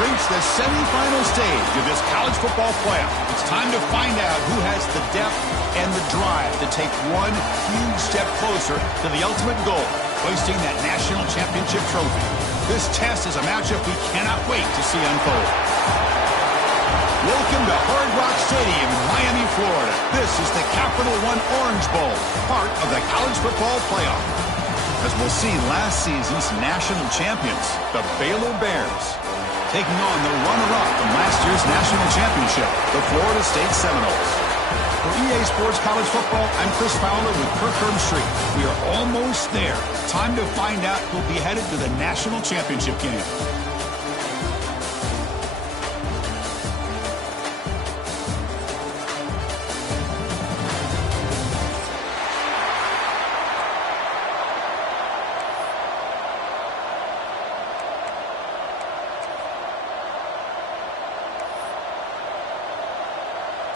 reached the semifinal stage of this college football playoff. It's time to find out who has the depth and the drive to take one huge step closer to the ultimate goal, hoisting that national championship trophy. This test is a matchup we cannot wait to see unfold. Welcome to Hard Rock Stadium in Miami, Florida. This is the Capital One Orange Bowl, part of the college football playoff. As we'll see, last season's national champions, the Baylor Bears, taking on the runner-up from last year's national championship, the Florida State Seminoles. For EA Sports College Football, I'm Chris Fowler with Kirk Herbstreit. We are almost there. Time to find out who'll be headed to the national championship game.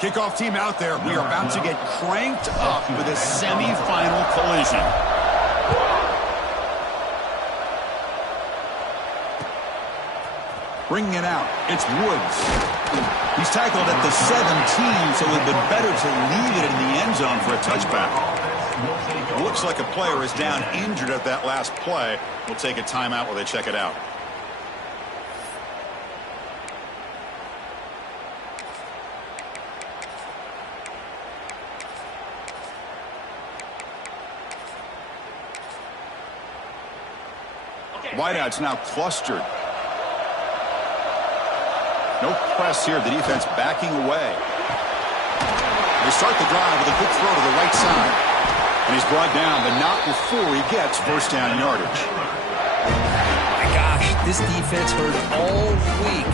Kickoff team out there. We are about to get cranked up with a semifinal collision. Bringing it out, it's Woods. He's tackled at the 17, so it would have been better to leave it in the end zone for a touchback. Looks like a player is down injured at that last play. We'll take a timeout while they check it out. Wideouts now clustered. No press here. The defense backing away. They start the drive with a quick throw to the right side. And he's brought down, but not before he gets first down yardage. My gosh, this defense heard all week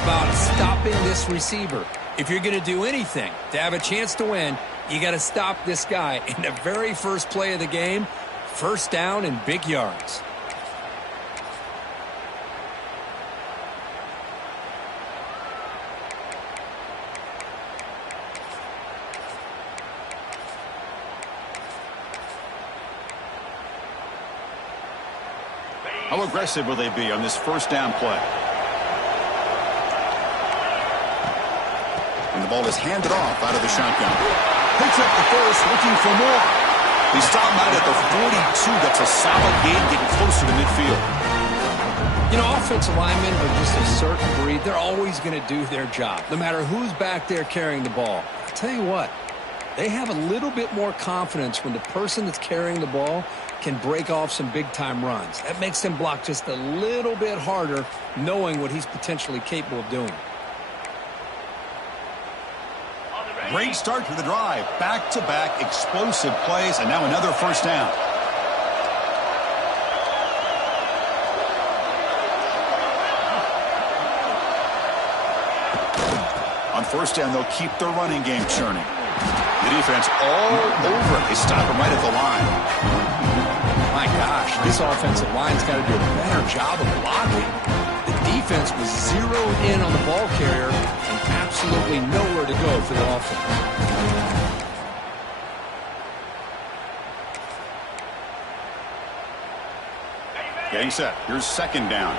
about stopping this receiver. If you're going to do anything to have a chance to win, you got to stop this guy. In the very first play of the game, first down and big yards. How aggressive will they be on this first down play? And the ball is handed off out of the shotgun. Picks up the first, looking for more. They stop him out at the 42. That's a solid gain, getting closer to midfield. You know, offensive linemen are just a certain breed. They're always going to do their job, no matter who's back there carrying the ball. I'll tell you what, they have a little bit more confidence when the person that's carrying the ball can break off some big-time runs. That makes them block just a little bit harder, knowing what he's potentially capable of doing. Great start to the drive. Back-to-back explosive plays, and now another first down. On first down, they'll keep their running game churning. The defense all over it. They stop him right at the line. My gosh, this offensive line's got to do a better job of blocking. The defense was zeroed in on the ball carrier and absolutely nowhere to go for the offense. Getting set. Here's second down.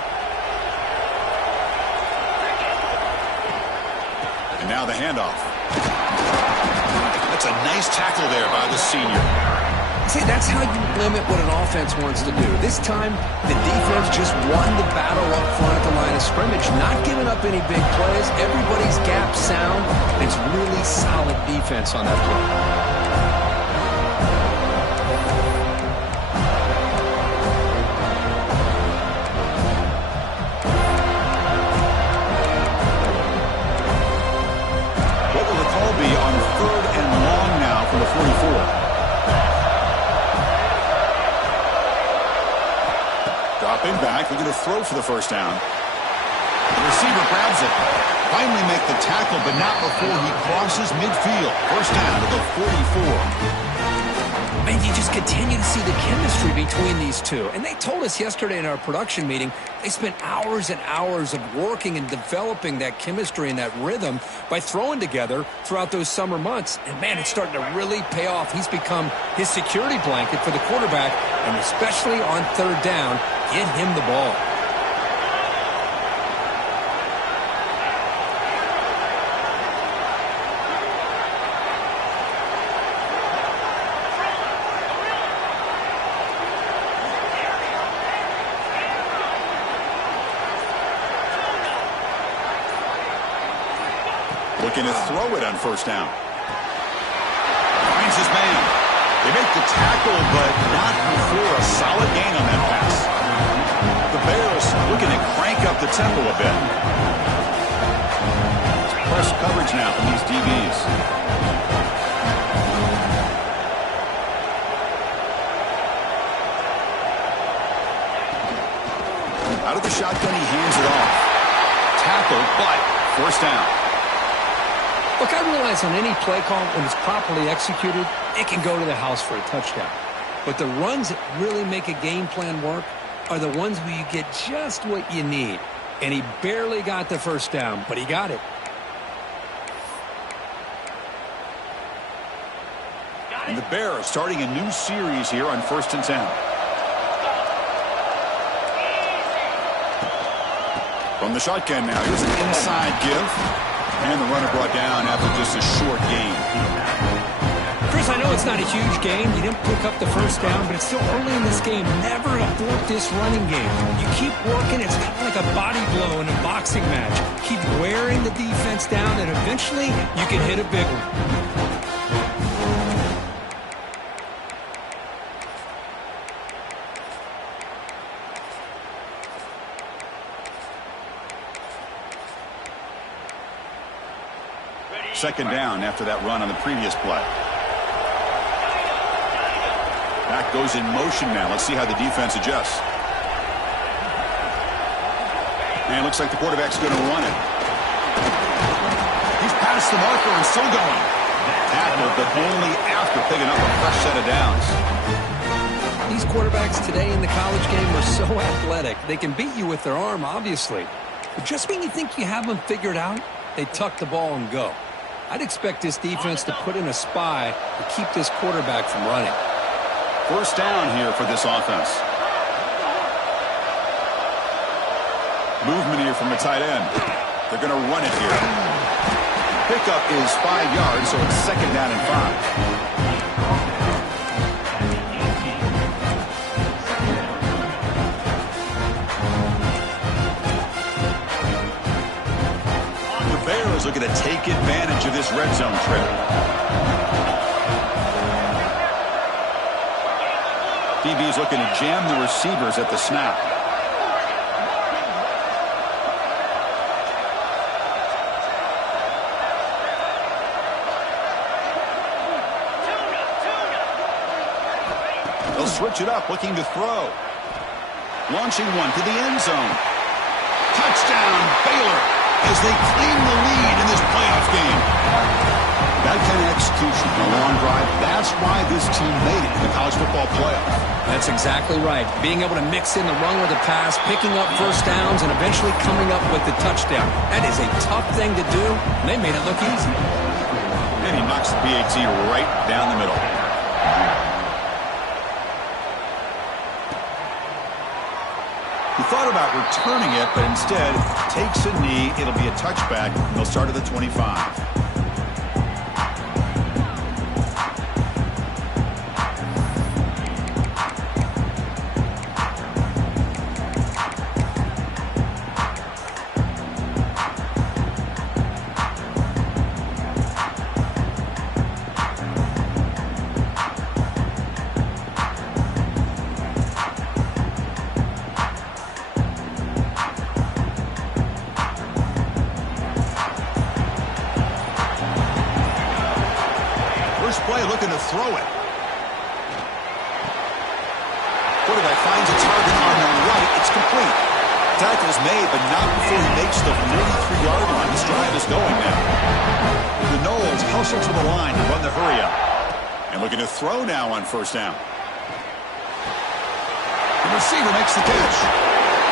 And now the handoff. That's a nice tackle there by the senior. See, that's how you limit what an offense wants to do. This time, the defense just won the battle up front at the line of scrimmage, not giving up any big plays. Everybody's gap sound. It's really solid defense on that play. What will the call be on 3rd and long now from the 44? Dropping back, they're going to throw for the first down. The receiver grabs it. Finally make the tackle, but not before he crosses midfield. First down to the 44. Man, you just continue to see the chemistry between these two. And they told us yesterday in our production meeting, they spent hours and hours of working and developing that chemistry and that rhythm by throwing together throughout those summer months. And, man, it's starting to really pay off. He's become his security blanket for the quarterback, and especially on third down, get him the ball. Looking to throw it on first down. Finds his man. They make the tackle, but not before a solid gain on that pass. The Bears looking to crank up the tempo a bit. It's press coverage now from these DBs. Out of the shotgun, he hands it off. Tackle, but first down. Look, I realize on any play call, when it's properly executed, it can go to the house for a touchdown. But the runs that really make a game plan work are the ones where you get just what you need. And he barely got the first down, but he got it. And the Bears starting a new series here on 1st and 10. From the shotgun now, here's an inside give. And the runner brought down after just a short gain. Chris, I know it's not a huge game. You didn't pick up the first down, but it's still early in this game. Never abort this running game. You keep working. It's kind of like a body blow in a boxing match. Keep wearing the defense down, and eventually you can hit a big one. Second down after that run on the previous play. Back goes in motion now. Let's see how the defense adjusts. And it looks like the quarterback's going to run it. He's past the marker and still going. Tackled, but only after picking up a fresh set of downs. These quarterbacks today in the college game are so athletic. They can beat you with their arm, obviously. But just when you think you have them figured out, they tuck the ball and go. I'd expect this defense to put in a spy to keep this quarterback from running. First down here for this offense. Movement here from the tight end. They're going to run it here. Pickup is 5 yards, so it's second down and 5. Looking to take advantage of this red zone trip. DB's looking to jam the receivers at the snap. They'll switch it up, looking to throw. Launching one to the end zone. Touchdown, Baylor, as they claim the lead in this playoff game. That kind of execution on a long drive, that's why this team made it in the college football playoff. That's exactly right. Being able to mix in the run with the pass, picking up first downs, and eventually coming up with the touchdown. That is a tough thing to do, and they made it look easy. And he knocks the PAT right down the middle. He thought about returning it, but instead takes a knee. It'll be a touchback. They'll start at the 25. Looking to throw it. Quarterback finds a target on the right. It's complete. Tackle's made, but not before he makes the 43-yard line. This drive is going now. The Noles hustle to the line to run the hurry up. And looking to throw now on first down. The receiver makes the catch.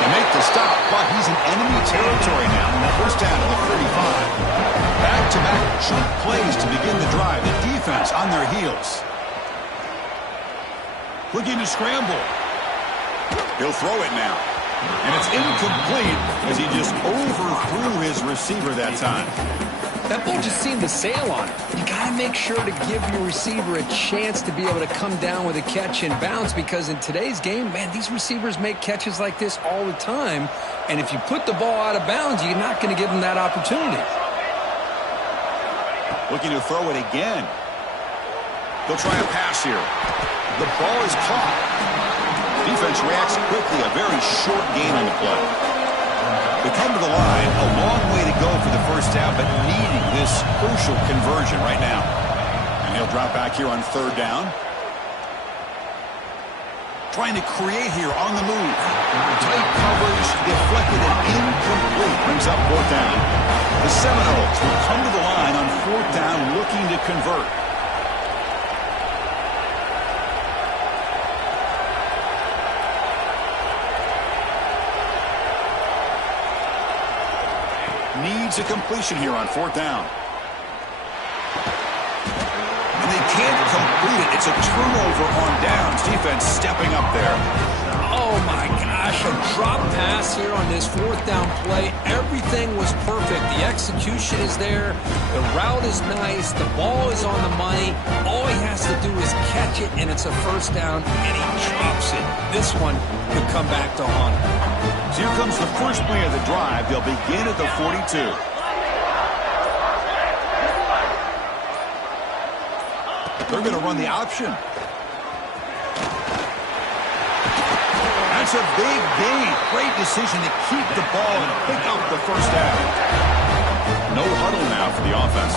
They make the stop, but he's in enemy territory now. First down to the 35. Back-to-back chunk plays to begin the drive. The defense on their heels. Looking to scramble. He'll throw it now. And it's incomplete as he just overthrew his receiver that time. That ball just seemed to sail on it. You got to make sure to give your receiver a chance to be able to come down with a catch and bounce, because in today's game, man, these receivers make catches like this all the time. And if you put the ball out of bounds, you're not going to give them that opportunity. Looking to throw it again. They'll try a pass here. The ball is caught. Defense reacts quickly. A very short gain on the play. They come to the line. A long way to go for the first down, but needing this crucial conversion right now. And he'll drop back here on third down. Trying to create here on the move. Tight coverage, deflected and incomplete. Brings up fourth down. The Seminoles will come to the line on fourth down looking to convert. Needs a completion here on fourth down. And they can't complete it. It's a turnover on downs. Defense stepping up there. Oh, my gosh. A drop pass here on this fourth down play. Everything was perfect. The execution is there. The route is nice. The ball is on the money. All he has to do is catch it, and it's a first down, and he drops it. This one could come back to haunt him. So here comes the first play of the drive. They'll begin at the 42. They're going to run the option. That's a big gain. Great decision to keep the ball and pick up the first down. No huddle now for the offense.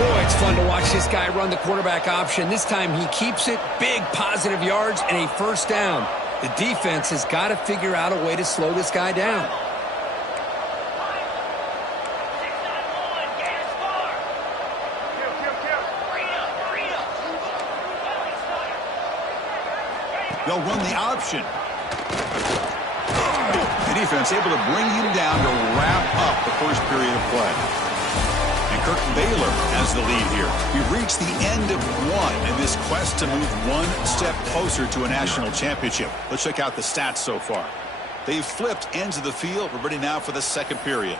Boy, it's fun to watch this guy run the quarterback option. This time he keeps it. Big positive yards and a first down. The defense has got to figure out a way to slow this guy down. They'll run the option. The defense able to bring him down to wrap up the first period of play. And Kirk Baylor has the lead here. We've reached the end of one in this quest to move one step closer to a national championship. Let's check out the stats so far. They've flipped ends of the field. We're ready now for the second period.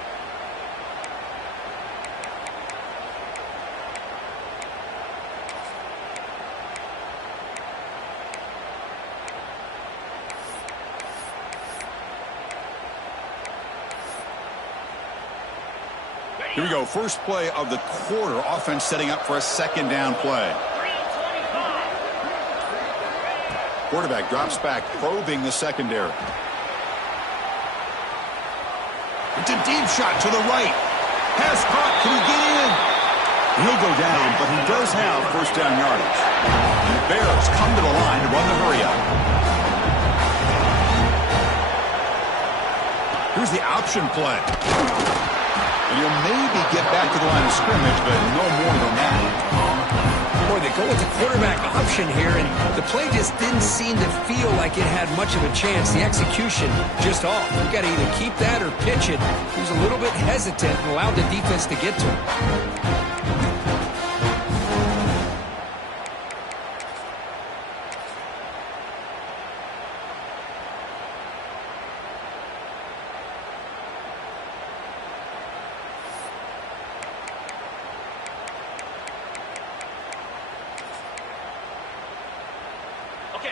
Here we go. First play of the quarter. Offense setting up for a second down play. Quarterback drops back, probing the secondary. It's a deep shot to the right. Pass caught. Can he get in? He'll go down, but he does have first down yardage. And the Bears come to the line to run the hurry-up. Here's the option play. And you'll maybe get back to the line of scrimmage, but no more than that. Boy, they go with the quarterback option here, and the play just didn't seem to feel like it had much of a chance. The execution just off. You've got to either keep that or pitch it. He was a little bit hesitant and allowed the defense to get to him.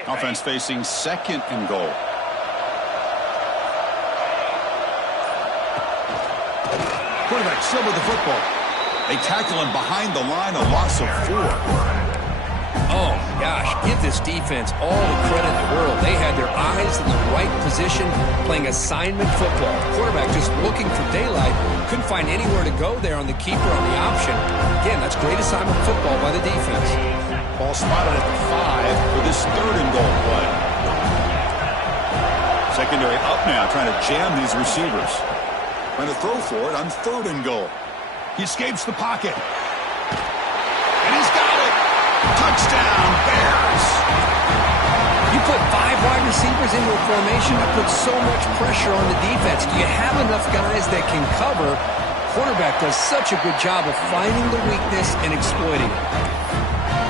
Offense facing second and goal. Quarterback still with the football. They tackle him behind the line, a loss of 4. Oh, gosh, give this defense all the credit in the world. They had their eyes in the right position, playing assignment football. Quarterback just looking for daylight. Couldn't find anywhere to go there on the keeper on the option. Again, that's great assignment football by the defense. Ball spotted at the 5 for this third and goal play. Secondary up now, trying to jam these receivers. Trying to throw for it on third and goal. He escapes the pocket. And he's got it. Touchdown, Bears. You put 5 wide receivers into a formation, that puts so much pressure on the defense. Do you have enough guys that can cover? Quarterback does such a good job of finding the weakness and exploiting it.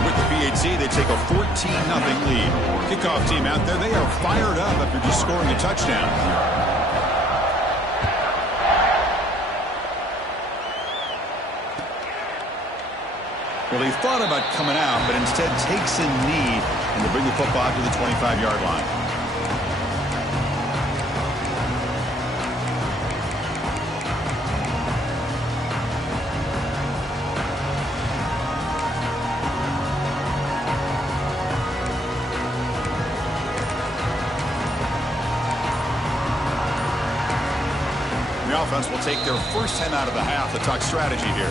With the PHC, they take a 14-0 lead. Kickoff team out there, they are fired up after just scoring a touchdown. Well, he thought about coming out, but instead takes a knee and to bring the football to the 25-yard line. offense will take their first time out of the half to talk strategy here.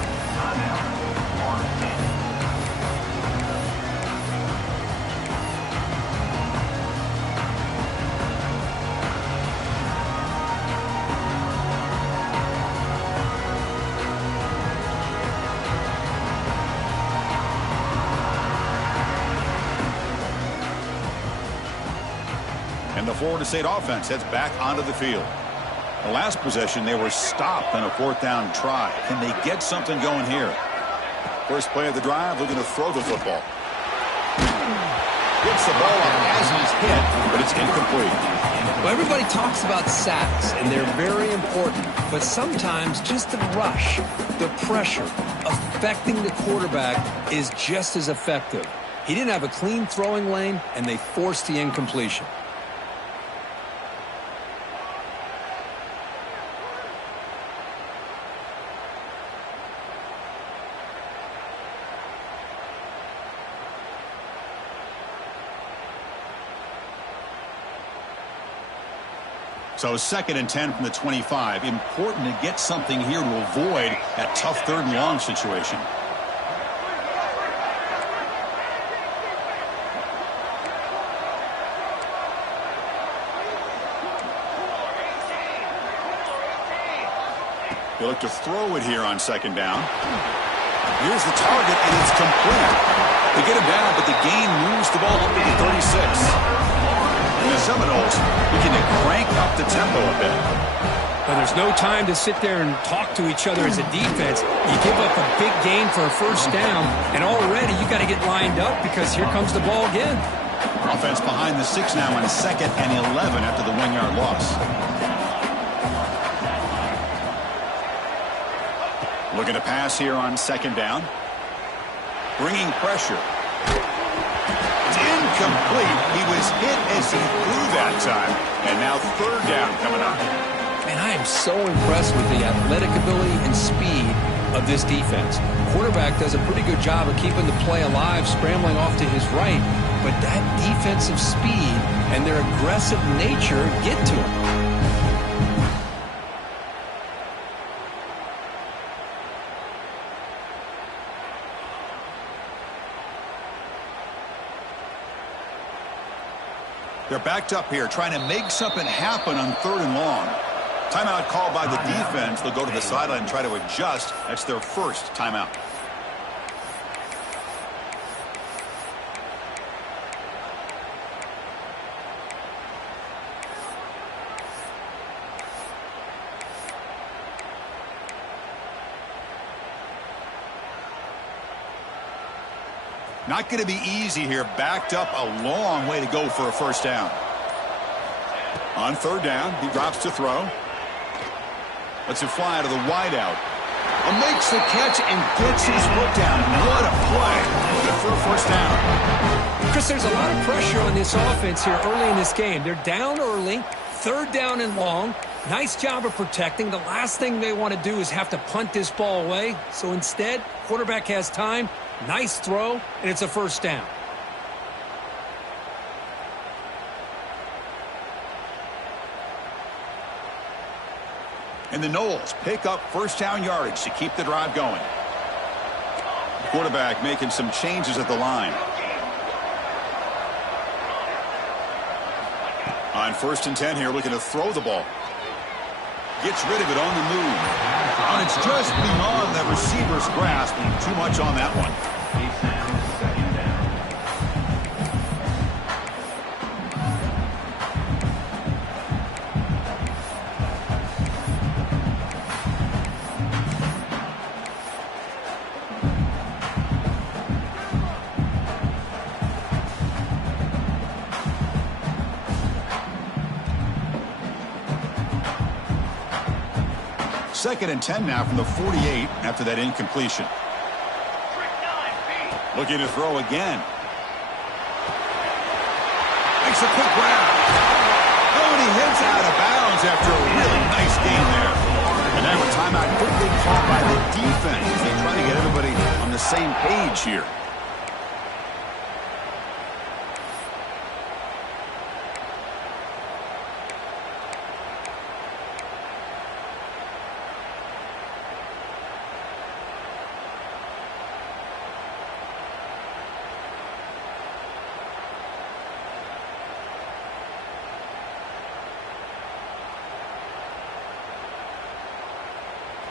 And the Florida State offense heads back onto the field. The last possession, they were stopped on a fourth down try. Can they get something going here? First play of the drive, looking to throw the football. Gets the ball up as he's hit, but it's incomplete. Well, everybody talks about sacks, and they're very important. But sometimes just the rush, the pressure, affecting the quarterback is just as effective. He didn't have a clean throwing lane, and they forced the incompletion. So 2nd and 10 from the 25. Important to get something here to avoid that tough 3rd and long situation. They look to throw it here on 2nd down. Here's the target, and it's complete. They get him down, but the gain moves the ball up to the 36. And the Seminoles begin to crank up the tempo a bit. But there's no time to sit there and talk to each other as a defense. You give up a big gain for a first down, and already you got to get lined up because here comes the ball again. Offense behind the 6 now on 2nd and 11 after the 1-yard loss. Looking to pass here on 2nd down. Bringing pressure. It's incomplete. He was hit as he threw that time. And now 3rd down coming up. And I am so impressed with the athletic ability and speed of this defense. Quarterback does a pretty good job of keeping the play alive, scrambling off to his right. But that defensive speed and their aggressive nature get to him. They're backed up here, trying to make something happen on 3rd and long. Timeout called by the defense. They'll go to the sideline and try to adjust. That's their first timeout. Not going to be easy here. Backed up a long way to go for a first down. On 3rd down, he drops to throw. Lets it fly to the wideout. Makes the catch and gets his foot down. What a play. Good for a first down. Chris, there's a lot of pressure on this offense here early in this game. They're down early, 3rd down and long. Nice job of protecting. The last thing they want to do is have to punt this ball away. So instead, quarterback has time. Nice throw, and it's a first down. And the Noles pick up first down yardage to keep the drive going. The quarterback making some changes at the line. On 1st and 10 here, looking to throw the ball. Gets rid of it on the move. And it's just beyond the receiver's grasp. Too much on that one. Second and 10 now from the 48 after that incompletion. Looking to throw again. Makes a quick grab. Oh, and he heads out of bounds after a really nice game there. And now a timeout quickly called by the defense as they try to get everybody on the same page here.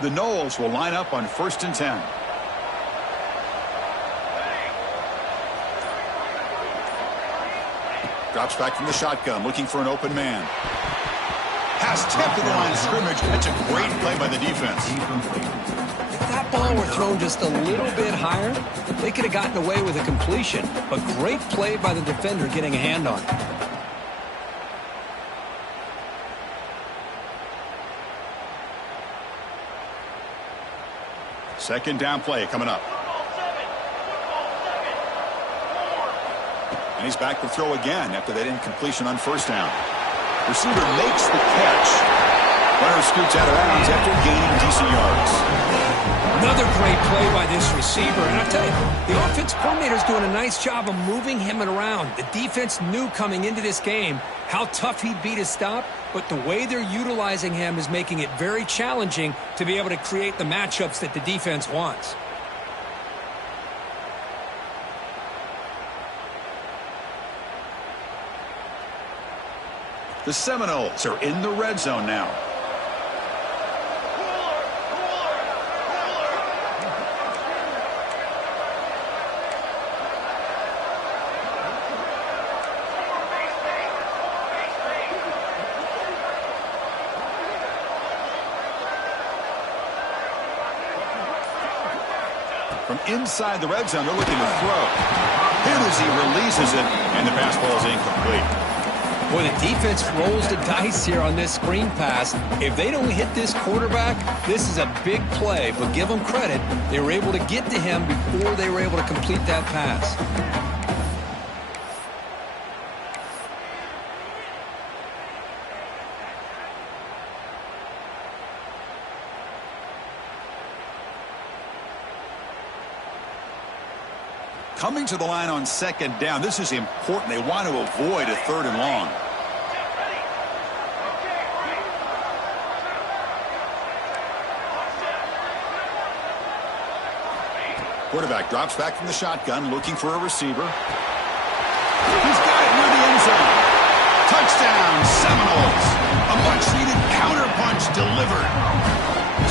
The Noles will line up on 1st and 10. Drops back from the shotgun, looking for an open man. Pass tipped to the line of scrimmage. That's a great play by the defense. If that ball were thrown just a little bit higher, they could have gotten away with a completion. But great play by the defender getting a hand on it. Second down play coming up. And he's back to throw again after that incompletion on 1st down. Receiver makes the catch. Runner scoots out of bounds after gaining decent yards. Another great play by this receiver. And I'll tell you, the offense coordinator is doing a nice job of moving him around. The defense knew coming into this game how tough he'd be to stop, but the way they're utilizing him is making it very challenging to be able to create the matchups that the defense wants. The Seminoles are in the red zone now. From inside the red zone, they're looking to throw. Hit as he releases it, and the pass ball is incomplete. Boy, the defense rolls the dice here on this screen pass. If they don't hit this quarterback, this is a big play. But give them credit. They were able to get to him before they were able to complete that pass. Coming to the line on 2nd down. This is important. They want to avoid a 3rd and long. Quarterback drops back from the shotgun, looking for a receiver. He's got it near the end zone. Touchdown, Seminoles. A much-needed counterpunch delivered.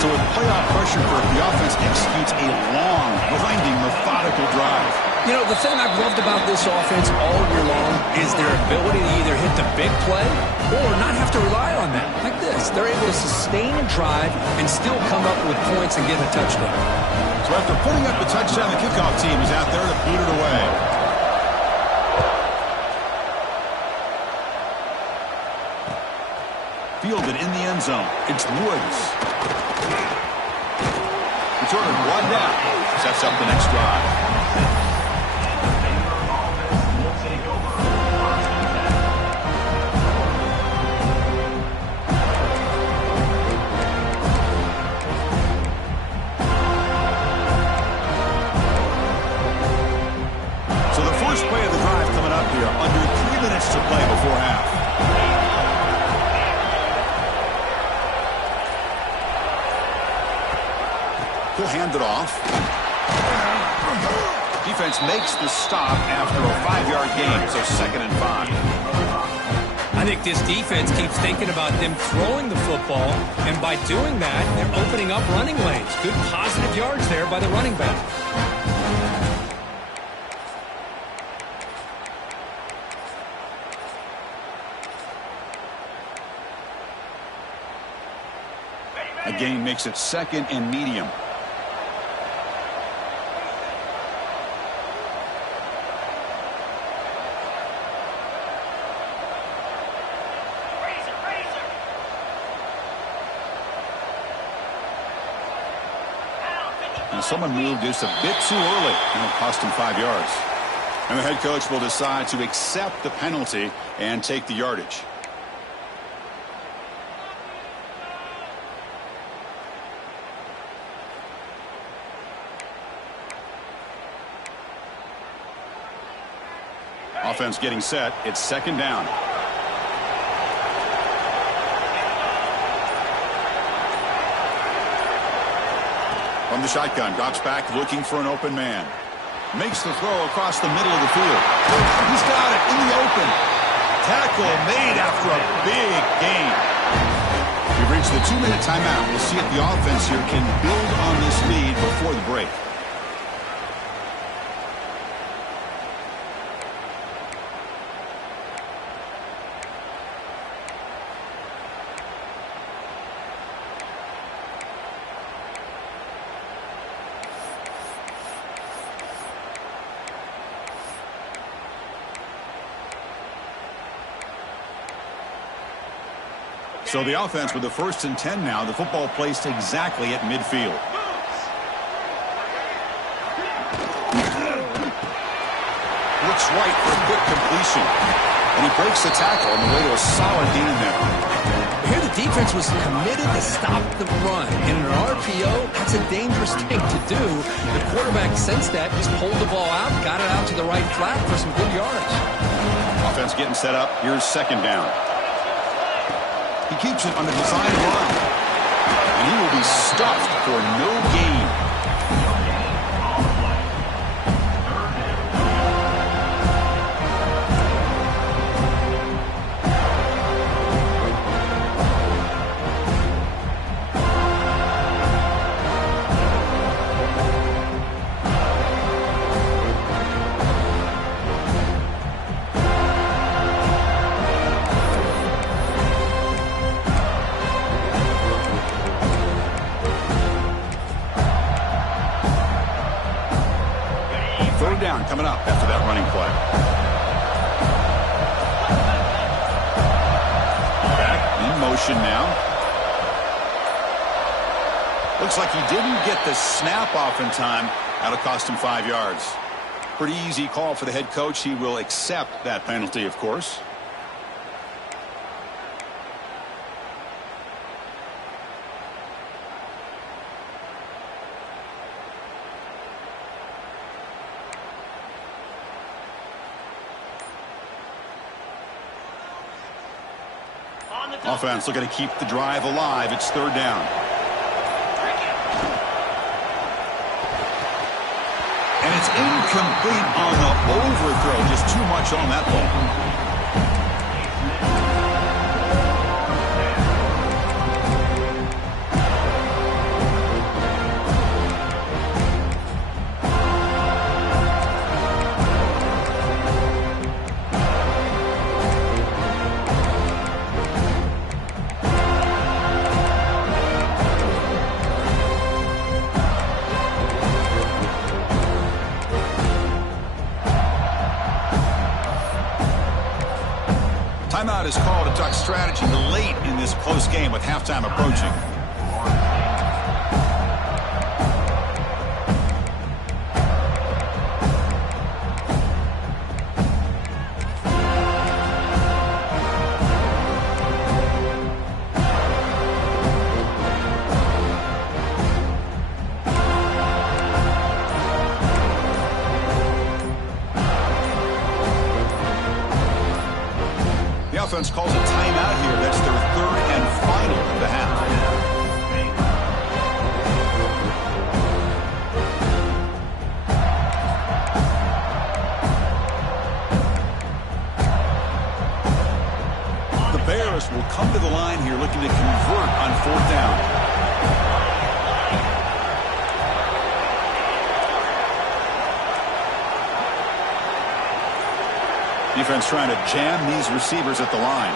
So with playoff pressure, the offense executes a long, winding, methodical drive. You know, the thing I've loved about this offense all year long is their ability to either hit the big play or not have to rely on that. Like this. They're able to sustain a drive and still come up with points and get a touchdown. So after putting up the touchdown, the kickoff team is out there to boot it away. Fielded in the end zone. It's Woods. Returner one down. Sets up the next drive. So the first play of the drive coming up here. Under 3 minutes to play before half. He'll hand it off. Defense makes the stop after a 5-yard gain, so 2nd and 5. I think this defense keeps thinking about them throwing the football, and by doing that, they're opening up running lanes. Good positive yards there by the running back. A gain makes it 2nd and medium. And someone moved just a bit too early, and it cost him 5 yards. And the head coach will decide to accept the penalty and take the yardage. Offense getting set. It's 2nd down. From the shotgun, drops back looking for an open man. Makes the throw across the middle of the field. He's got it in the open. Tackle made after a big gain. We've reached the 2-minute timeout. We'll see if the offense here can build on this lead before the break. So the offense with the 1st and 10 now. The football placed exactly at midfield. Looks right for a quick completion. And he breaks the tackle on the way to a solid gain there. Here the defense was committed to stop the run. In an RPO, that's a dangerous thing to do. The quarterback sensed that, just pulled the ball out, got it out to the right flat for some good yards. Offense getting set up. Here's 2nd down. He keeps it on the design run. And he will be stuffed for no gain. Down coming up after that running play. Back in motion now. Looks like he didn't get the snap off in time. That'll cost him 5 yards. Pretty easy call for the head coach. He will accept that penalty, of course. Offense looking to keep the drive alive. It's 3rd down. And it's incomplete on the overthrow. Just too much on that ball. Timeout is called to talk strategy late in this close game with halftime approaching. Offense calls a timeout here. That's their 3rd and final of the half. The Bears will come to the line here looking to convert on 4th down. Defense trying to jam these receivers at the line.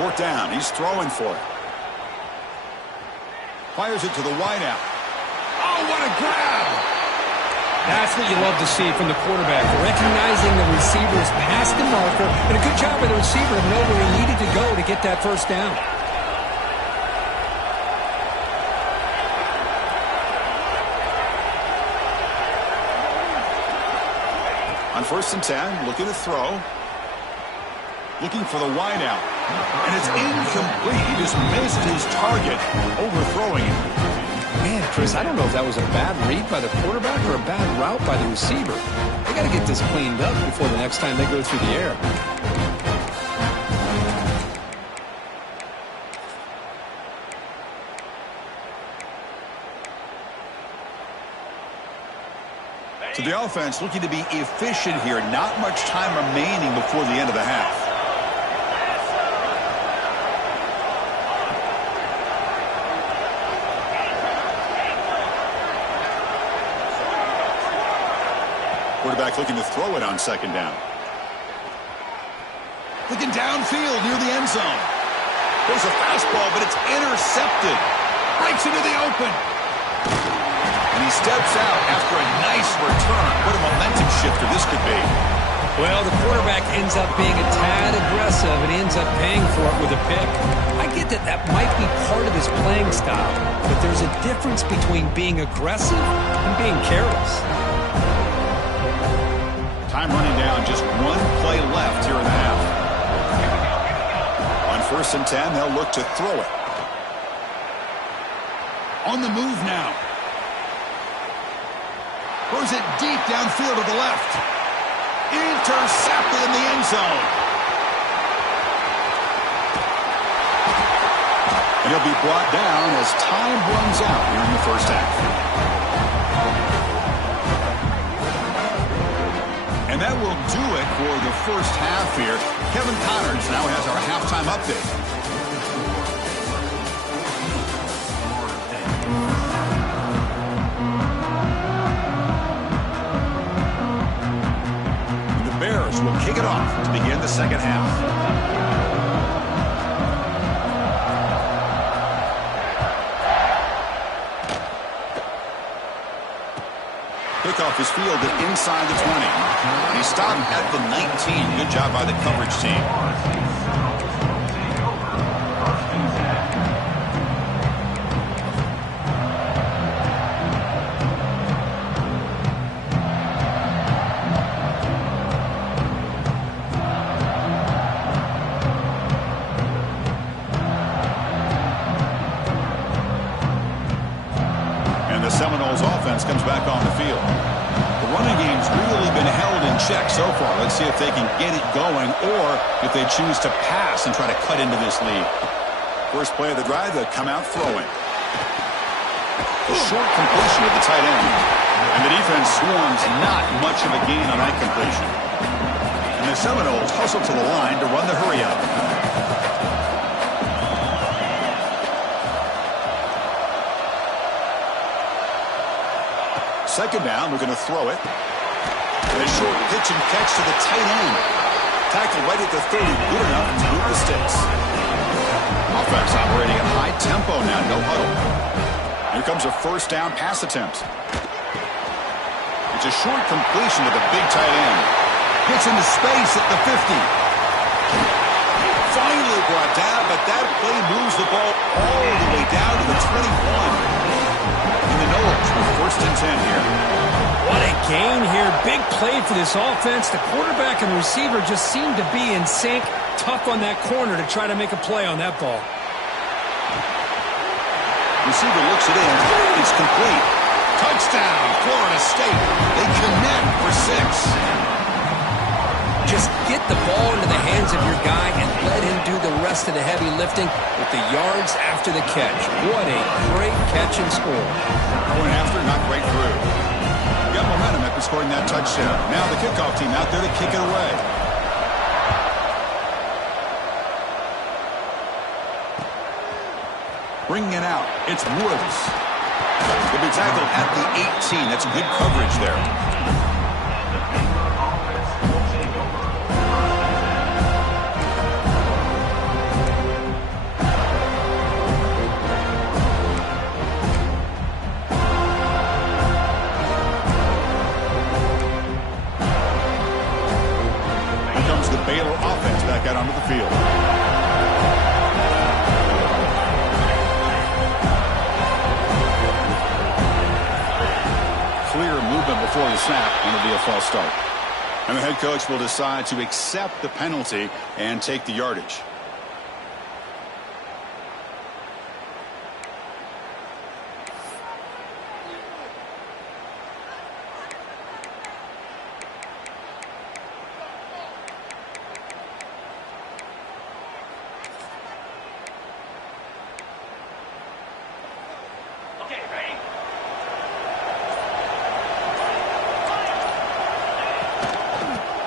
4th down. He's throwing for it. Fires it to the wideout. Oh, what a grab! That's what you love to see from the quarterback. Recognizing the receiver's past the marker. And a good job by the receiver to know where he needed to go to get that 1st down. On 1st and 10, looking to throw. Looking for the wideout. And it's incomplete. He just missed his target, overthrowing it. Man, Chris, I don't know if that was a bad read by the quarterback or a bad route by the receiver. They got to get this cleaned up before the next time they go through the air. So the offense looking to be efficient here. Not much time remaining before the end of the half. quarterback looking to throw it on second down. Looking downfield near the end zone. There's a fastball, but it's intercepted. Breaks into the open. And he steps out after a nice return. What a momentum shifter this could be. Well, the quarterback ends up being a tad aggressive, and he ends up paying for it with a pick. I get that that might be part of his playing style, but there's a difference between being aggressive and being careless. Time running down, just one play left here in the half. On 1st and 10, they'll look to throw it. On the move now. Throws it deep downfield to the left. Intercepted in the end zone. And he'll be brought down as time runs out here in the first half. And that will do it for the first half here. Kevin Connors now has our halftime update. Will kick it off to begin the second half. Kickoff is fielded inside the 20. And he stopped at the 19. Good job by the coverage team. Comes back on the field. The running game's really been held in check so far. Let's see if they can get it going or if they choose to pass and try to cut into this lead. First play of the drive, they'll come out throwing. A short completion of the tight end. And the defense swarms not much of a gain on that completion. And the Seminoles hustle to the line to run the hurry-up. Second down, we're going to throw it. And a short pitch and catch to the tight end. Tackled right at the 30, good enough to move the sticks. Offense operating at high tempo now, no huddle. Here comes a first down pass attempt. It's a short completion to the big tight end. Gets into space at the 50. Finally brought down, but that play moves the ball all the way down to the 21. And the Noles with 1st and 10 here. What a gain here. Big play for this offense. The quarterback and receiver just seem to be in sync. Tough on that corner to try to make a play on that ball. Receiver looks it in. It's complete. Touchdown, Florida State. They connect for 6. Just get the ball into the hands of your guy and let him do the rest of the heavy lifting with the yards after the catch. What a great catch and score. Going after, not right through. Got momentum after scoring that touchdown. Now the kickoff team out there to kick it away. Bringing it out, it's Woods. He'll be tackled at the 18. That's good coverage there. Baylor offense back out onto the field. Clear movement before the snap, and it'll be a false start. And the head coach will decide to accept the penalty and take the yardage.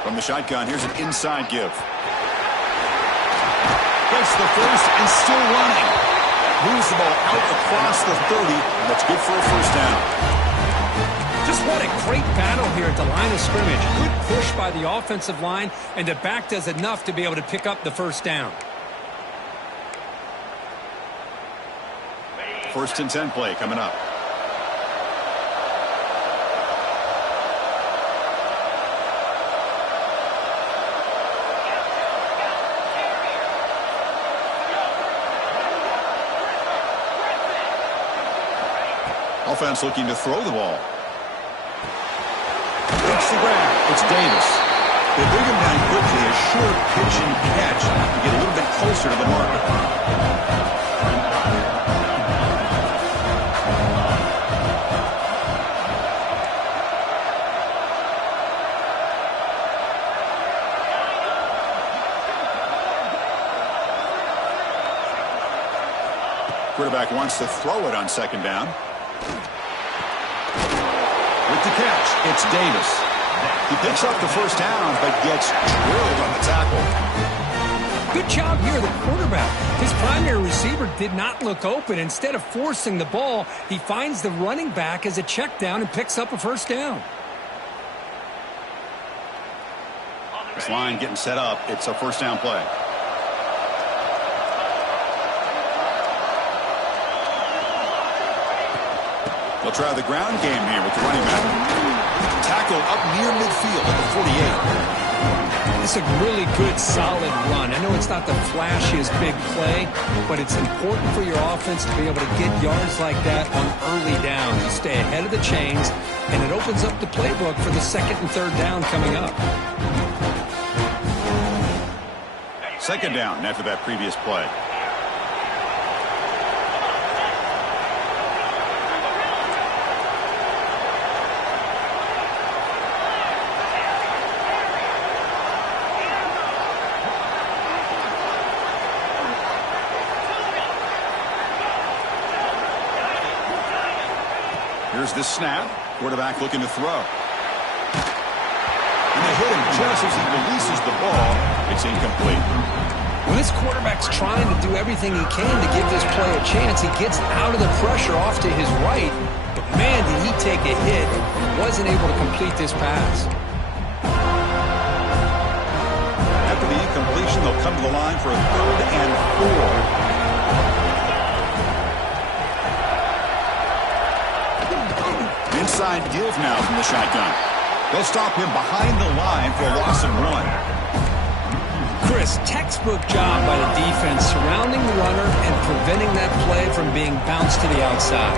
From the shotgun, here's an inside give. Gets the first and still running. Moves the ball out across the 30, and that's good for a first down. Just what a great battle here at the line of scrimmage. Good push by the offensive line, and the back does enough to be able to pick up the first down. 1st and 10 play coming up. Offense looking to throw the ball. Breaks the grab. It's Davis. They bring him down quickly. A short pitch and catch to get a little bit closer to the marker. Quarterback wants to throw it on 2nd down. With the catch, it's Davis. He picks up the first down, but gets drilled on the tackle. Good job here, the quarterback. His primary receiver did not look open. Instead of forcing the ball, he finds the running back as a check down and picks up a first down. This line getting set up. It's a first down play. They'll try the ground game here with the running back. Tackle up near midfield at the 48. It's a really good, solid run. I know it's not the flashiest big play, but it's important for your offense to be able to get yards like that on early downs. You stay ahead of the chains, and it opens up the playbook for the 2nd and 3rd down coming up. 2nd down after that previous play. Here's the snap. Quarterback looking to throw. And they hit him just as he releases the ball. It's incomplete. When this quarterback's trying to do everything he can to give this play a chance, he gets out of the pressure off to his right. But, man, did he take a hit. Wasn't able to complete this pass. After the incompletion, they'll come to the line for a 3rd and 4. Inside deals now from the shotgun. They'll stop him behind the line for a loss of 1. Chris, textbook job by the defense surrounding the runner and preventing that play from being bounced to the outside.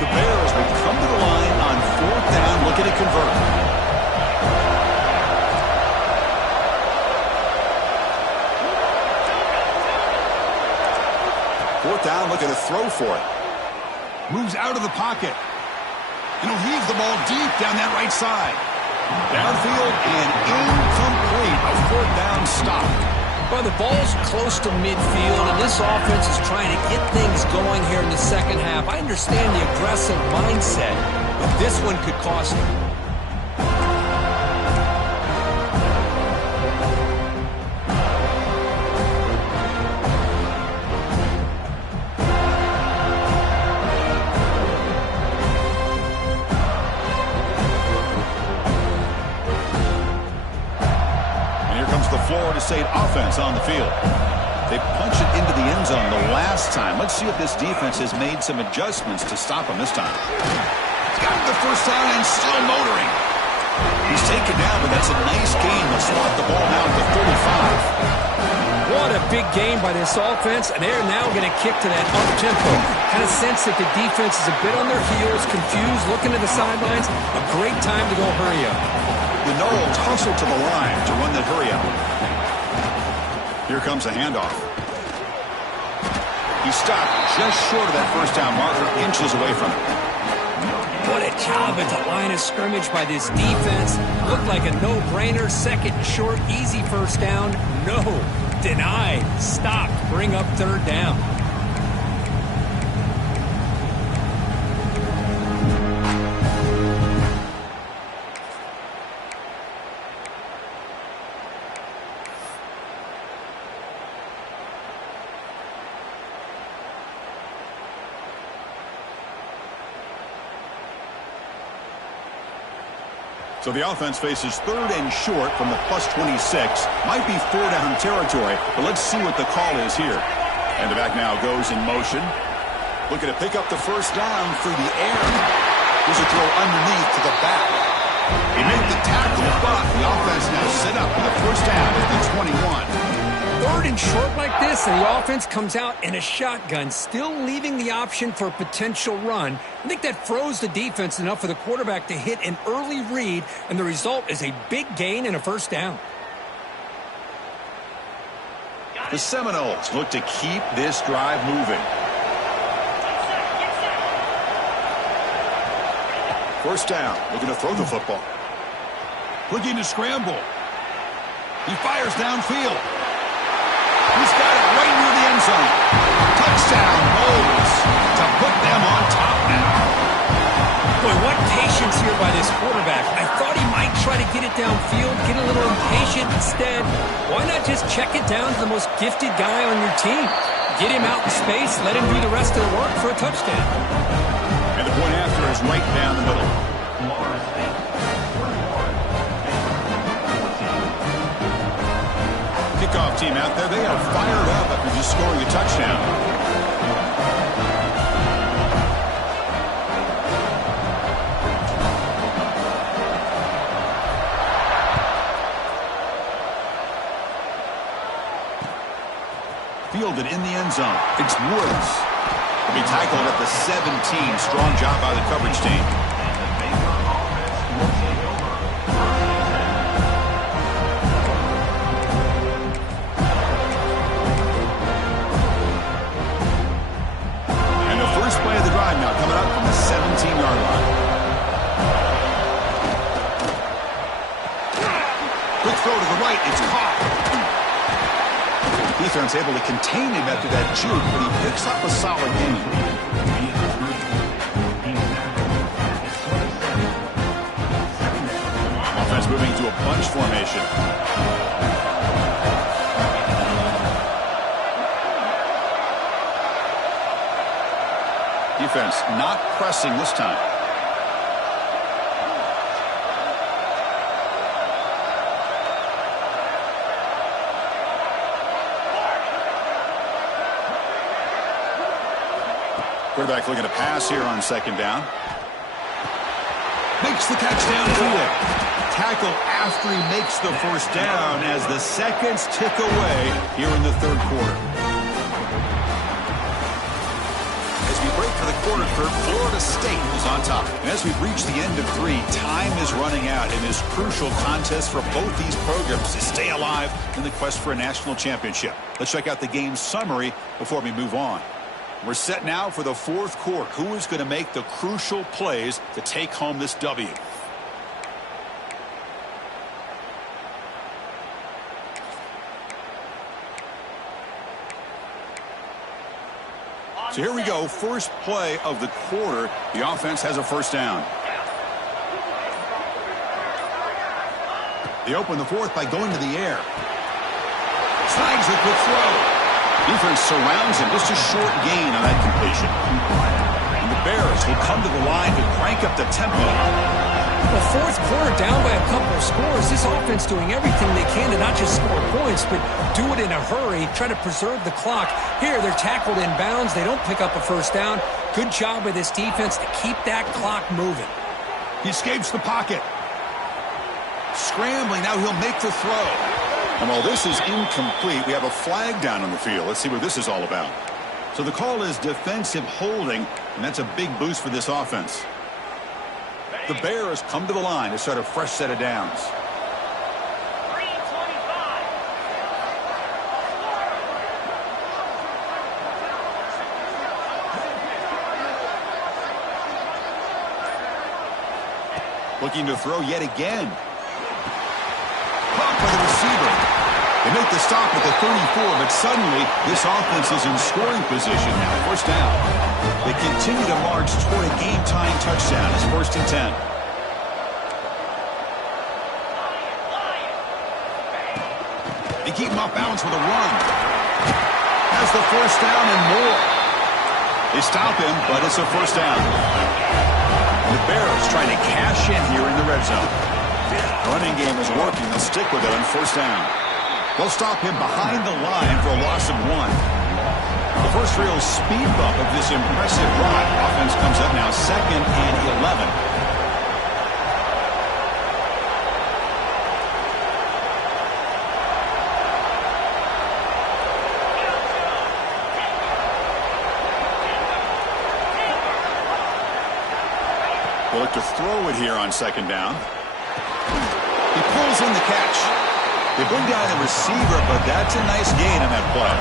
The Bears will come to the line on 4th down, looking to convert. Down, looking to throw for it. Moves out of the pocket. And he'll heave the ball deep down that right side. Downfield and incomplete. A 4th down stop. Well, the ball's close to midfield, and this offense is trying to get things going here in the 2nd half. I understand the aggressive mindset, but this one could cost them. Florida State offense on the field. They punch it into the end zone the last time. Let's see if this defense has made some adjustments to stop him this time. He's got the first down and still motoring. He's taken down, but that's a nice gain. They'll slot the ball now at the 35. What a big game by this offense, and they're now going to kick to that up-tempo. Kind of sense that the defense is a bit on their heels, confused, looking to the sidelines. A great time to go hurry up. The Noles hustle to the line to run that hurry up. Here comes a handoff. He stopped just short of that first down marker, inches away from it. What a job at the line of scrimmage by this defense. Looked like a no-brainer. 2nd and short, easy first down. No, denied, stopped, bring up 3rd down. So the offense faces 3rd and short from the +26. Might be 4-down territory, but let's see what the call is here. And the back now goes in motion. Looking to pick up the first down through the air. Here's a throw underneath to the back. He made the tackle, but the offense now set up for the first down at the 21. 3rd and short like this, and the offense comes out in a shotgun, still leaving the option for a potential run. I think that froze the defense enough for the quarterback to hit an early read, and the result is a big gain and a first down. The Seminoles look to keep this drive moving. First down, looking to throw the football. Looking to scramble. He fires downfield. He's got it right near the end zone. Touchdown, Noles, to put them on top now. Boy, what patience here by this quarterback. I thought he might try to get it downfield, get a little impatient. Instead, why not just check it down to the most gifted guy on your team? Get him out in space, let him do the rest of the work for a touchdown. And the point after is right down the middle. Kickoff team out there. They are fired up after just scoring a touchdown. Fielded in the end zone. It's Woods. He'll be tackled at the 17. Strong job by the coverage team. And the first play of the drive now coming up from the 17-yard line. Quick throw to the right. It's caught. Defense able to contain him after that juke, but he picks up a solid gain. Offense moving to a bunch formation. Defense not pressing this time. Quarterback looking to pass here on second down. Makes the catch downfield. Tackle after he makes the first down as the seconds tick away here in the third quarter. As we break for the quarter, Kurt, Florida State is on top. And as we've reached the end of 3, time is running out in this crucial contest for both these programs to stay alive in the quest for a national championship. Let's check out the game summary before we move on. We're set now for the fourth quarter. Who is going to make the crucial plays to take home this W? So here we go. First play of the quarter. The offense has a first down. They open the fourth by going to the air. Snags a quick throw. Defense surrounds him. Just a short gain on that completion. And the Bears will come to the line to crank up the tempo. Well, fourth quarter down by a couple of scores. This offense doing everything they can to not just score points, but do it in a hurry, try to preserve the clock. Here, they're tackled in bounds. They don't pick up a first down. Good job by this defense to keep that clock moving. He escapes the pocket. Scrambling. Now he'll make the throw. And while this is incomplete, we have a flag down on the field. Let's see what this is all about. So the call is defensive holding, and that's a big boost for this offense. The Bears come to the line to start a fresh set of downs. Looking to throw yet again. Caught by the receiver. They make the stop at the 34, but suddenly this offense is in scoring position now. First down. They continue to march toward a game-tying touchdown. It's 1st and 10. They keep him off balance with a run. Has the first down and more. They stop him, but it's a first down. The Bears trying to cash in here in the red zone. Running game is working. They'll stick with it on first down. They'll stop him behind the line for a loss of 1. The first real speed bump of this impressive run. Offense comes up now 2nd and 11. They'll look to throw it here on 2nd down. He pulls in the catch. They bring down the receiver, but that's a nice gain on that play.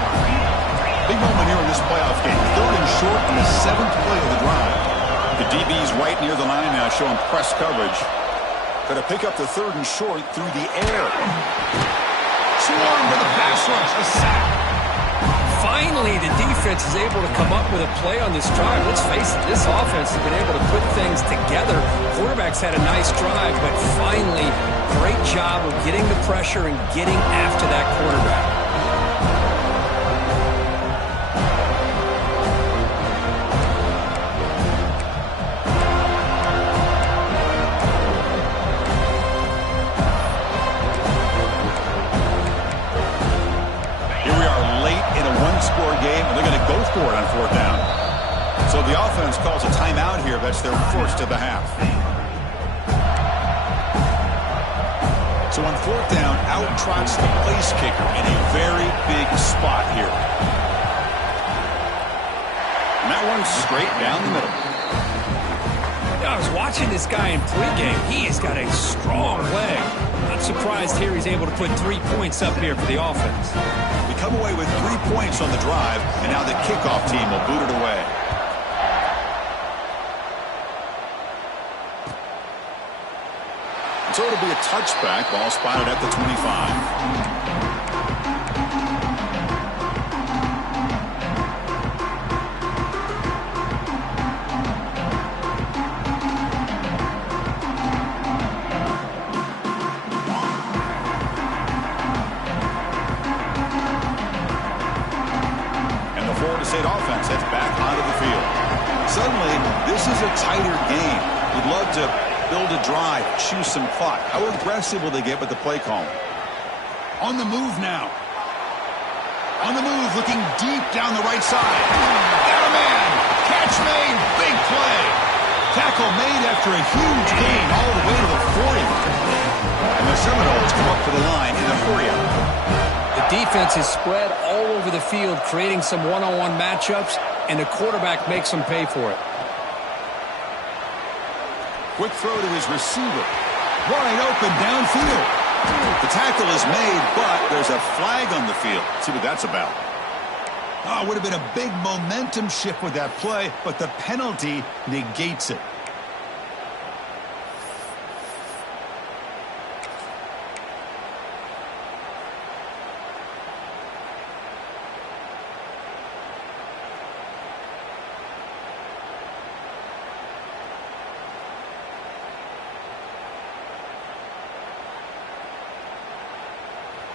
Big moment here in this playoff game. 3rd and short on the 7th play of the drive. The DB's right near the line now, showing press coverage. Going to pick up the 3rd and short through the air. Swarm with a pass rush, a sack. Finally, the defense is able to come up with a play on this drive. Let's face it, this offense has been able to put things together. Quarterback's had a nice drive, but finally, great job of getting the pressure and getting after that quarterback. Game, and they're going to go for it on 4th down. So the offense calls a timeout here. That's their first of the half. So on 4th down, out trots the place kicker in a very big spot here. And that one's straight down the middle. I was watching this guy in pregame. He has got a strong leg. Not surprised here he's able to put 3 points up here for the offense. We come away with 3 points on the drive, and now the kickoff team will boot it away. So it'll be a touchback. Ball spotted at the 25. State offense heads back onto the field. Suddenly, this is a tighter game. You'd love to build a drive, choose some clock. How aggressive will they get with the play call? On the move now. On the move, looking deep down the right side. Got a man. Catch made. Big play. Tackle made after a huge gain all the way to the 40. And the Seminoles come up to the line in a hurry-up. The defense is spread all over the field, creating some one-on-one matchups, and the quarterback makes them pay for it. Quick throw to his receiver. Wide open downfield. The tackle is made, but there's a flag on the field. Let's see what that's about. Oh, it would have been a big momentum shift with that play, but the penalty negates it.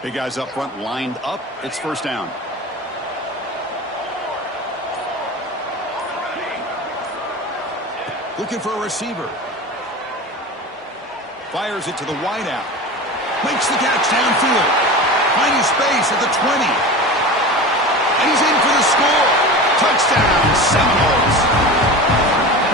Big guys up front lined up. It's first down. Looking for a receiver. Fires it to the wideout. Makes the catch downfield. Finding space at the 20. And he's in for the score. Touchdown, Seminoles.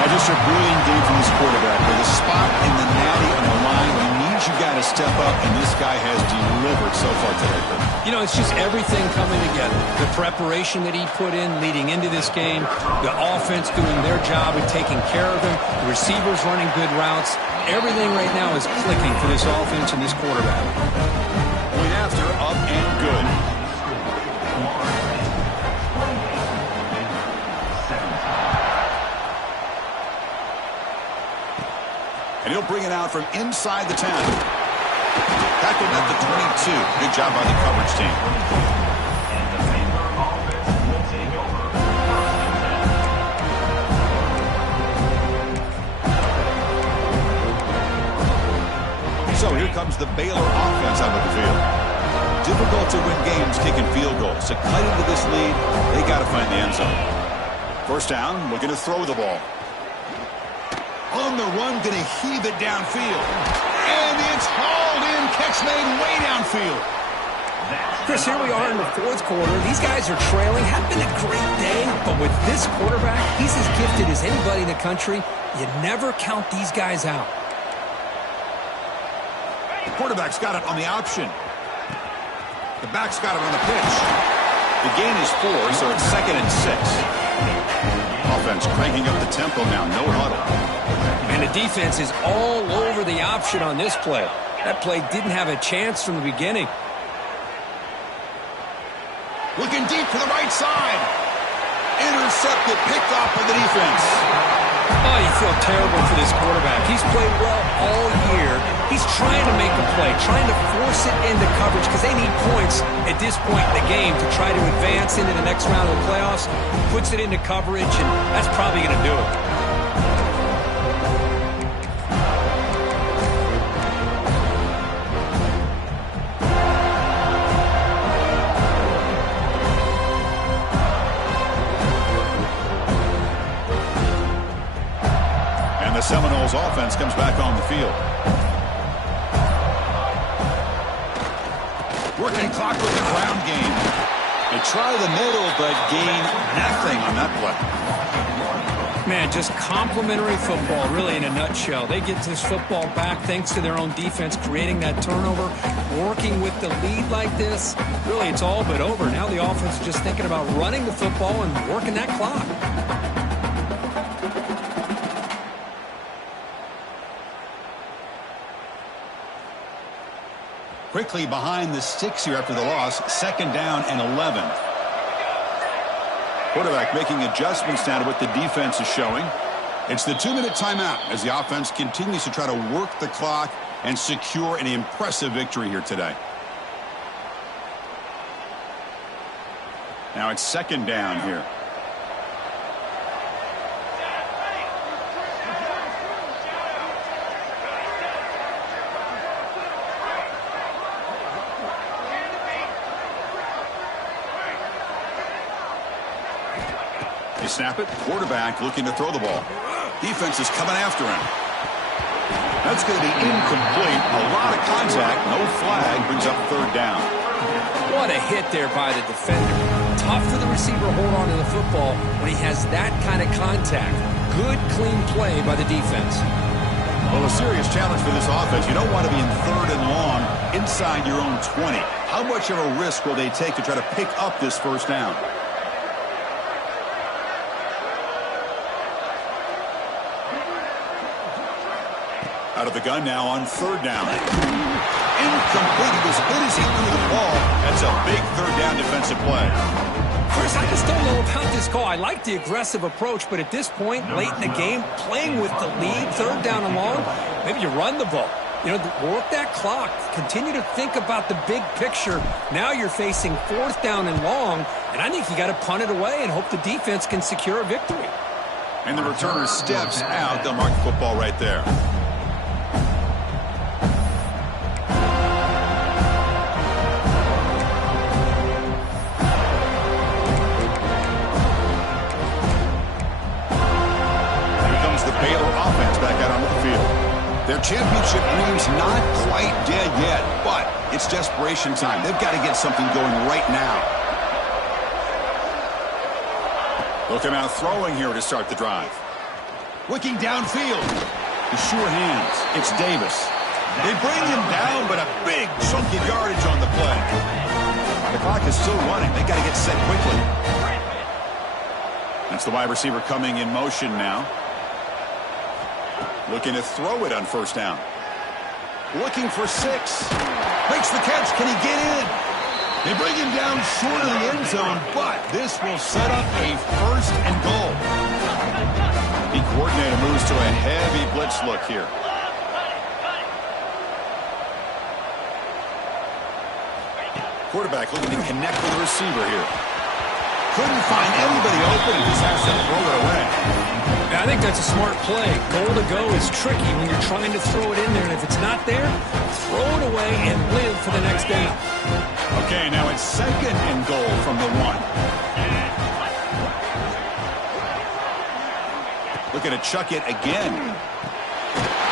Now just a brilliant game from this quarterback. With a spot in the natty on the line, he needs you got to step up, and this guy has delivered so far today. You know, it's just everything coming together. The preparation that he put in leading into this game, the offense doing their job of taking care of him, the receivers running good routes. Everything right now is clicking for this offense and this quarterback. Point after, up and good. And he'll bring it out from inside the 10. Tackled at the 22. Good job by the coverage team. And the Baylor offense will take over. So here comes the Baylor offense out of the field. Difficult to win games kicking field goals. To cut into this lead, they got to find the end zone. First down, looking to throw the ball. On the run, going to heave it downfield. And it's hauled in. Catch made way downfield. Chris, here we are in the fourth quarter. These guys are trailing. Have been a great day, but with this quarterback, he's as gifted as anybody in the country. You never count these guys out. The quarterback's got it on the option. The back's got it on the pitch. The gain is 4, so it's 2nd and 6. Offense cranking up the tempo now. No huddle. And the defense is all over the option on this play. That play didn't have a chance from the beginning. Looking deep to the right side. Intercepted, picked off by the defense. Oh, you feel terrible for this quarterback. He's played well all year. He's trying to make a play, trying to force it into coverage because they need points at this point in the game to try to advance into the next round of the playoffs. Puts it into coverage, and that's probably going to do it. The Seminoles offense comes back on the field. Working clock with the ground game. They try the middle, but gain nothing on that play. Man, just complimentary football, really, in a nutshell. They get this football back thanks to their own defense, creating that turnover, working with the lead like this. Really, it's all but over. Now the offense is just thinking about running the football and working that clock. Quickly behind the sticks here after the loss. 2nd down and 11. Quarterback making adjustments now to what the defense is showing. It's the 2-minute timeout as the offense continues to try to work the clock and secure an impressive victory here today. Now it's 2nd down here. Snap it. Quarterback looking to throw the ball. Defense is coming after him. That's going to be incomplete. A lot of contact. No flag. Brings up 3rd down. What a hit there by the defender. Tough for the receiver to hold on to the football when he has that kind of contact. Good, clean play by the defense. Well, a serious challenge for this offense. You don't want to be in 3rd and long inside your own 20. How much of a risk will they take to try to pick up this 1st down? Out of the gun now on 3rd down. Incomplete. He was hit as he threw the ball. That's a big 3rd down defensive play. Chris, I just don't know about this call. I like the aggressive approach, but at this point, late in the game, playing with the lead, 3rd down and long, maybe you run the ball. You know, work that clock. Continue to think about the big picture. Now you're facing 4th down and long, and I think you got to punt it away and hope the defense can secure a victory. And the returner steps out. They'll mark the football right there. Baylor offense back out onto the field. Their championship dream's not quite dead yet, but it's desperation time. They've got to get something going right now. Looking out throwing here to start the drive. Looking downfield. The sure hands. It's Davis. They bring him down, but a big chunk of yardage on the play. The clock is still running. They got to get set quickly. That's the wide receiver coming in motion now. Looking to throw it on 1st down. Looking for 6. Makes the catch. Can he get in? They bring him down short of the end zone, but this will set up a 1st and goal. The coordinator moves to a heavy blitz look here. Quarterback looking to connect with the receiver here. Couldn't find anybody open and just has to throw it away. I think that's a smart play. Goal to go is tricky when you're trying to throw it in there, and if it's not there, throw it away and live for the next down. Okay, now it's 2nd and goal from the 1. Looking to chuck it again.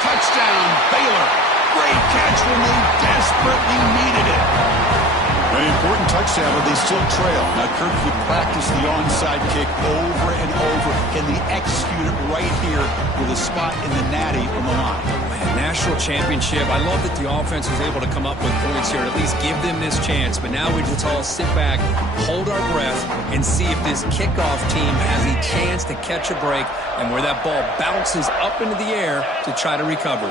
Touchdown, Baylor. great catch when they desperately needed it. An important touchdown, but they still trail. Now, Kirk, you practice the onside kick over and over. Can they execute it right here with a spot in the natty on the line? Man, national championship. I love that the offense was able to come up with points here, at least give them this chance. But now we just all sit back, hold our breath, and see if this kickoff team has a chance to catch a break and where that ball bounces up into the air to try to recover.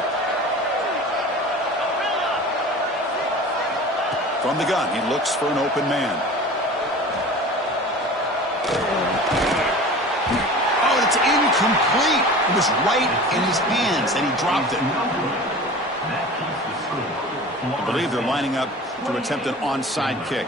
From the gun, he looks for an open man. Oh, it's incomplete. It was right in his hands, and he dropped it. I believe they're lining up to attempt an onside kick.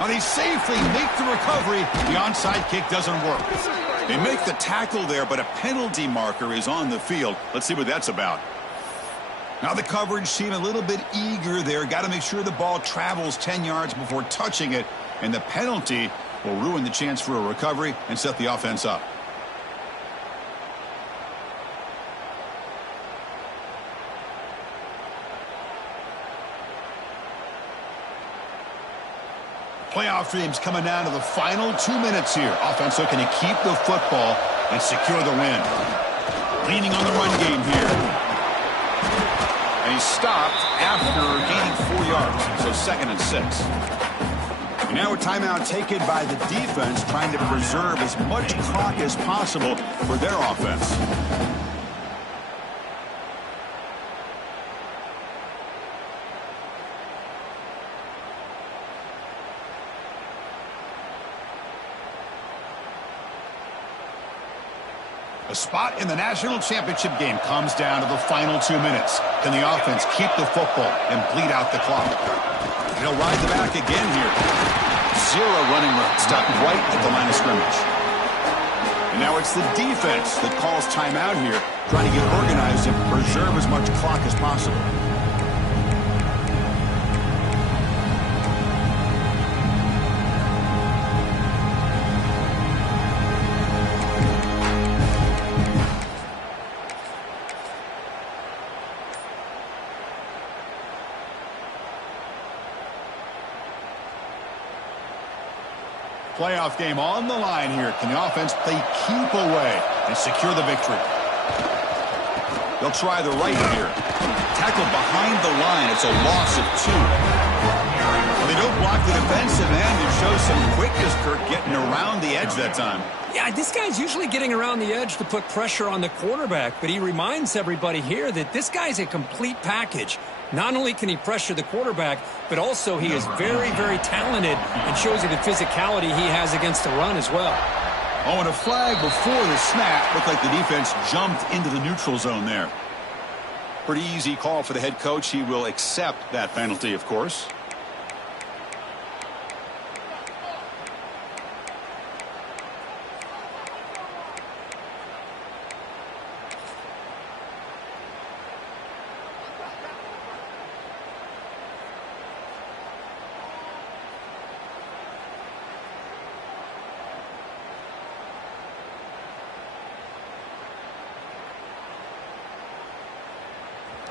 Now they safely make the recovery. The onside kick doesn't work. They make the tackle there, but a penalty marker is on the field. Let's see what that's about. Now the coverage seemed a little bit eager there. Got to make sure the ball travels 10 yards before touching it, and the penalty will ruin the chance for a recovery and set the offense up. Playoff dreams coming down to the final 2 minutes here. Offense looking to keep the football and secure the win. Leaning on the run game here. And he's stopped after gaining 4 yards. So 2nd and 6. And now a timeout taken by the defense, trying to preserve as much clock as possible for their offense. A spot in the national championship game comes down to the final 2 minutes. Can the offense keep the football and bleed out the clock? They'll ride the back again here. 0 running room. Stopped right at the line of scrimmage. And now it's the defense that calls timeout here, trying to get organized and preserve as much clock as possible. Playoff game on the line here. Can the offense play keep away and secure the victory? They'll try the right here. Tackled behind the line. It's a loss of 2. Well, they don't block the defensive end. It shows some quickness, Kirk, getting around the edge that time. Yeah, this guy's usually getting around the edge to put pressure on the quarterback, but he reminds everybody here that this guy's a complete package. Not only can he pressure the quarterback, but also he is very, very talented and shows you the physicality he has against the run as well. Oh, and a flag before the snap. Looked like the defense jumped into the neutral zone there. Pretty easy call for the head coach. He will accept that penalty, of course.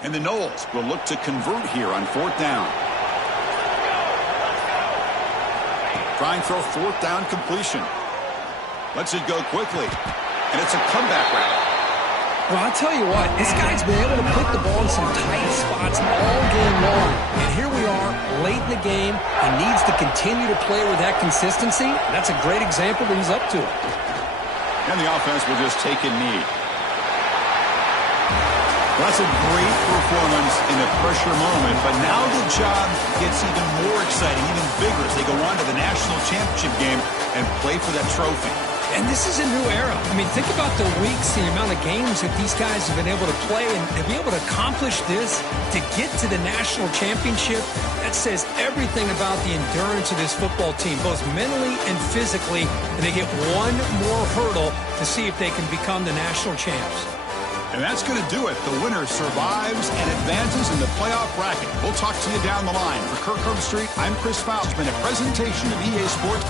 And the Noles will look to convert here on 4th down. Try and throw 4th down completion. Lets it go quickly. And it's a comeback route. Well, I'll tell you what, this guy's been able to put the ball in some tight spots all game long. And here we are, late in the game. He needs to continue to play with that consistency. That's a great example that he's up to it. And the offense will just take a knee. Well, that's a great performance in a pressure moment, but now the job gets even more exciting, even bigger as they go on to the national championship game and play for that trophy. And this is a new era. I mean, think about the weeks, the amount of games that these guys have been able to play, and to be able to accomplish this, to get to the national championship, that says everything about the endurance of this football team, both mentally and physically, and they get one more hurdle to see if they can become the national champs. And that's going to do it. The winner survives and advances in the playoff bracket. We'll talk to you down the line. For Kirk Herbstreit, I'm Chris Faustman, a presentation of EA Sports.